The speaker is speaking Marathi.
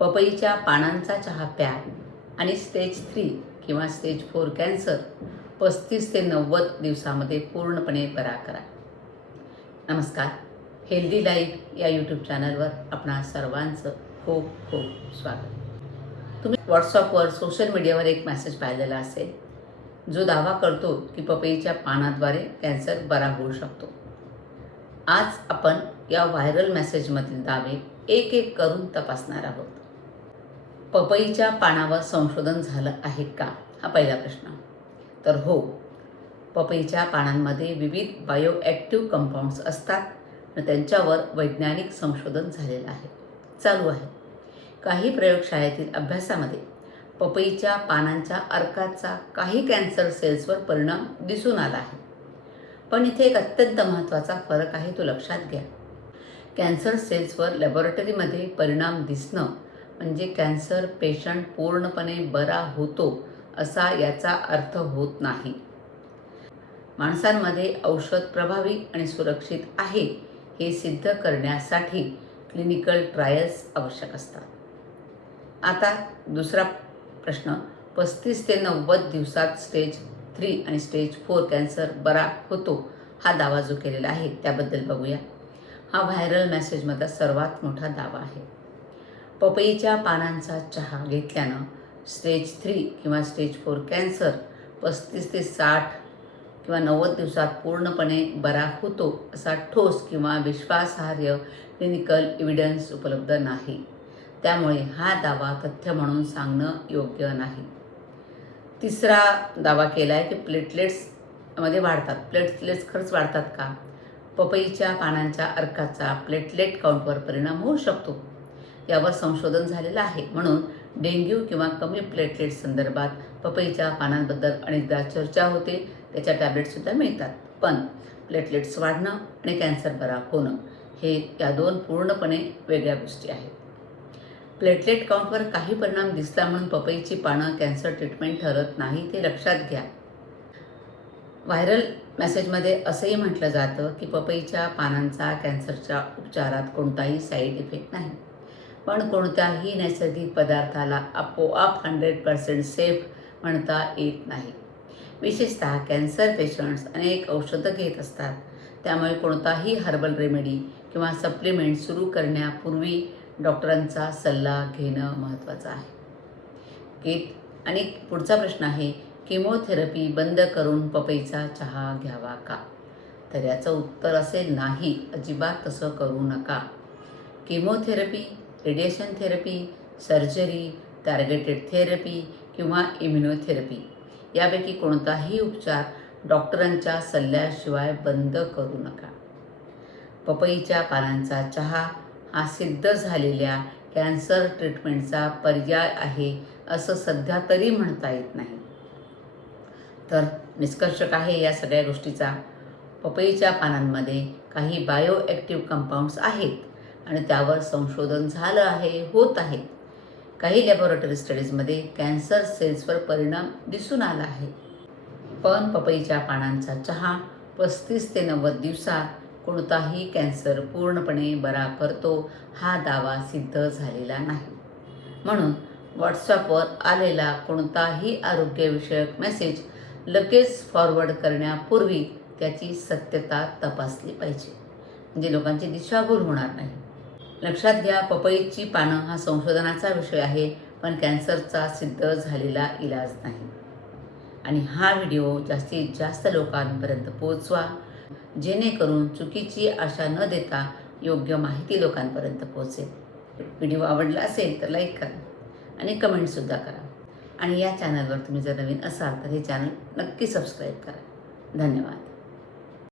पपईच्या पानांचा चहा प्या आणि स्टेज 3 किंवा स्टेज 4 कॅन्सर 35 ते 90 दिवसामध्ये पूर्णपणे बरा करा. नमस्कार, हेल्दी लाईफ या यूट्यूब चॅनलवर आपणा सर्वांचं खूप खूप स्वागत. तुम्ही व्हॉट्सअपवर सोशल मीडियावर एक मेसेज पाहिलेला असेल जो दावा करतो की पपईच्या पानाद्वारे कॅन्सर बरा होऊ शकतो. आज आपण या व्हायरल मेसेजमधील दावे एक एक करून तपासणार आहोत. पपईच्या पानावर संशोधन झालं आहे का, हा पहिला प्रश्न. तर हो, पपईच्या पानांमध्ये विविध बायोॲक्टिव्ह कंपाऊंड्स असतात आणि त्यांच्यावर वैज्ञानिक संशोधन झालेलं आहे, चालू आहे. काही प्रयोगशाळेतील अभ्यासामध्ये पपईच्या पानांच्या अर्काचा काही कॅन्सर सेल्सवर परिणाम दिसून आला आहे. पण इथे एक अत्यंत महत्त्वाचा फरक आहे, तो लक्षात घ्या. कॅन्सर सेल्सवर लॅबोरेटरीमध्ये परिणाम दिसणं म्हणजे कॅन्सर पेशंट पूर्णपणे बरा होतो असा याचा अर्थ होत नाही. माणसांमध्ये औषध प्रभावी आणि सुरक्षित आहे हे सिद्ध करण्यासाठी क्लिनिकल ट्रायल्स आवश्यक असतात. आता दुसरा प्रश्न, 35 ते 90 दिवसात स्टेज 3 आणि स्टेज 4 कॅन्सर बरा होतो हा दावा जो केलेला आहे त्याबद्दल बघूया. हा व्हायरल मेसेजमधला सर्वात मोठा दावा आहे. पपईच्या पानांचा चहा घेतल्यानं स्टेज 3 किंवा स्टेज 4 कॅन्सर 35 ते 60 किंवा 90 दिवसात पूर्णपणे बरा होतो असा ठोस किंवा विश्वासार्ह क्लिनिकल एव्हिडन्स उपलब्ध नाही. त्यामुळे हा दावा तथ्य म्हणून सांगणं योग्य नाही. तिसरा दावा केला आहे की प्लेटलेट्समध्ये वाढतात. प्लेटलेट्स खरंच वाढतात का? पपईच्या पानांच्या अर्काचा प्लेटलेट काउंटवर परिणाम होऊ शकतो, यावर संशोधन झालेलं आहे. म्हणून डेंग्यू किंवा कमी प्लेटलेट संदर्भात पपईच्या पानांबद्दल अनेकदा चर्चा होते. त्याच्या टॅब्लेटसुद्धा मिळतात. पण प्लेटलेट्स वाढणं आणि कॅन्सर बरा होणं हे या दोन पूर्णपणे वेगळ्या गोष्टी आहेत. प्लेटलेट काउंटवर काही परिणाम दिसला म्हणून पपईची पानं कॅन्सर ट्रीटमेंट ठरत नाही, ते लक्षात घ्या. व्हायरल मेसेजमध्ये असंही म्हटलं जातं की पपईच्या पानांचा कॅन्सरच्या उपचारात कोणताही साईड इफेक्ट नाही. पण कोणत्याही नैसर्गिक पदार्थाला आपोआप 100% सेफ म्हणता येत नाही. विशेषतः कॅन्सर पेशंट्स अनेक औषधं घेत असतात. त्यामुळे कोणताही हर्बल रेमेडी किंवा सप्लिमेंट सुरू करण्यापूर्वी डॉक्टरांचा सल्ला घेणं महत्त्वाचं आहे. आणि पुढचा प्रश्न आहे, किमोथेरपी बंद करून पपईचा चहा घ्यावा का? तर याचं उत्तर असेल नाही, अजिबात तसं करू नका. Chemotherapy, radiation therapy, surgery, targeted therapy किंवा इम्युनोथेरपी यापैकी कोणताही उपचार डॉक्टरांच्या सल्ल्याशिवाय बंद करू नका. पपईच्या पानांचा चहा हा सिद्ध झालेल्या कॅन्सर ट्रीटमेंटचा पर्याय आहे असं सध्या तरी म्हणता येत नाही. तर निष्कर्ष काय आहे या सगळ्या गोष्टीचा? पपईच्या पानांमध्ये काही बायोॲक्टिव्ह कंपाऊंड्स आहेत आणि त्यावर संशोधन झालं आहे, होत आहे. काही लॅबोरेटरी स्टडीजमध्ये कॅन्सर सेल्सवर परिणाम दिसून आला आहे. पण पपईच्या पानांचा चहा 35 ते 90 दिवसात कोणताही कॅन्सर पूर्णपणे बरा करतो हा दावा सिद्ध झालेला नाही. म्हणून व्हॉट्सअपवर आलेला कोणताही आरोग्यविषयक मेसेज लगेच फॉरवर्ड करण्यापूर्वी त्याची सत्यता तपासली पाहिजे, म्हणजे लोकांची दिशाभूल होणार नाही. लक्षात घ्या, पपईची पानं हा संशोधनाचा विषय आहे, पण कॅन्सरचा सिद्ध झालेला इलाज नाही. आणि हा व्हिडिओ जास्तीत जास्त लोकांपर्यंत पोहोचवा, जेणेकरून चुकीची आशा न देता योग्य माहिती लोकांपर्यंत पोहोचेल. व्हिडिओ आवडला असेल तर लाईक करा आणि कमेंटसुद्धा करा. आणि या चॅनलवर तुम्ही जर नवीन असाल तर हे चॅनल नक्की सबस्क्राईब करा. धन्यवाद.